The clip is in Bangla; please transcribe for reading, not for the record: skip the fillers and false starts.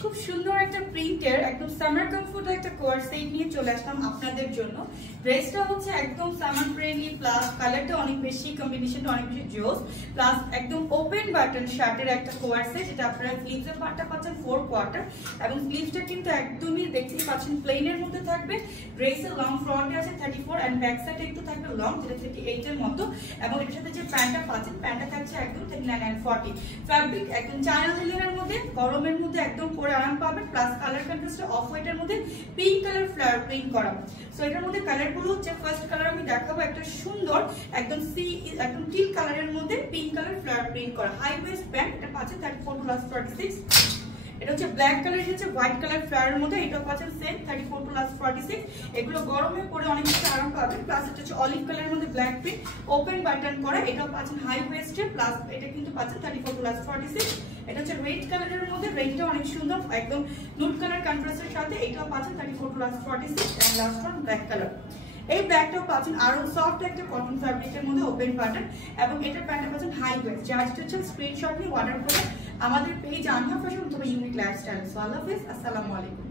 খুব সুন্দর একটা প্রিন্টের একদম সামার কমফোর্ট একটা কোয়ার সেট নিয়ে চলে আসলাম আপনাদের জন্য। ড্রেসটা হচ্ছে একদম সামার ফ্রেন্ডলি, প্লাস কালারটা অনেক বেশি, কম্বিনেশনটা অনেক বেশি জোস, প্লাস একদম ওপেন বাটন শার্টের একটা কোয়ার সেট, যেটা আপনারা স্লিভসের পার্টটা পাচ্ছেন 4 কোয়ার্টার, এবং স্লিভসটা কিন্তু একদমই দেখতেই পাচ্ছেন প্লেনের মধ্যে থাকবে। ড্রেসের লং ফ্রন্টে আছে 34 এন্ড ব্যাক সাইডে একটু থাকবে লং, যেটা 38 এর মতো, এবং এর সাথে যে প্যান্টটা পাচ্ছেন প্যান্টটা থাকছে একদম 39 এন্ড 40। ফ্যাব্রিক একদম চায়না লিনেনের মধ্যে, গরমের মধ্যে একদম পরে আরাম পাবেন, প্লাস কালার কন্ট্রাস্টে অফ হোয়াইটের মধ্যে পিঙ্ক কালার ফ্লাওয়ার প্রিন্ট করা। সো এটার মধ্যে কালারগুলো হচ্ছে, ফার্স্ট কালার আমি দেখাবো একটা সুন্দর একদম একদম টিল কালারের মধ্যে পিঙ্ক কালার ফ্লাওয়ার প্রিন্ট করা হাই ওয়েস্ট প্যান্ট, এটা পাচ্ছেন 34+46। এটা হচ্ছে ব্ল্যাক কালার, হচ্ছে হোয়াইট কালার ফ্লাওয়ারের মধ্যে, এটাও পাচ্ছেন সেম 34+46। এগুলো গরমে পরে অনেক বেশি আরাম পাবেন। প্লাস এটা হচ্ছে অলিভ কালারের মধ্যে ব্ল্যাক প্রিন্ট, ওপেন বাটন করা, এটাও পাচ্ছেন হাই ওয়েস্টে, প্লাস এটা কিন্তু পাচ্ছেন 34+46। এটা হচ্ছে রেড কালারের মধ্যে, রেডটা অনেক সুন্দর একদম নুড কালার কন্ট্রাস্টের সাথে, এটাও পাচ্ছেন 34+46 and last one black colour. এই ব্ল্যাকটাও পাচ্ছেন আরো সফট একটা কটন ফ্যাব্রিকের মধ্যে, ওপেন বাটন, এবং এটার প্যান্টটা পাচ্ছেন হাই ওয়েস্ট। যার হচ্ছে স্ক্রিনশট নিয়ে অর্ডার করে আমাদের পেজ আনহা ফ্যাশন অথবা ইউনিক লাইফস্টাইল। আল্লাহ হাফেজ, আসসালামু আলাইকুম।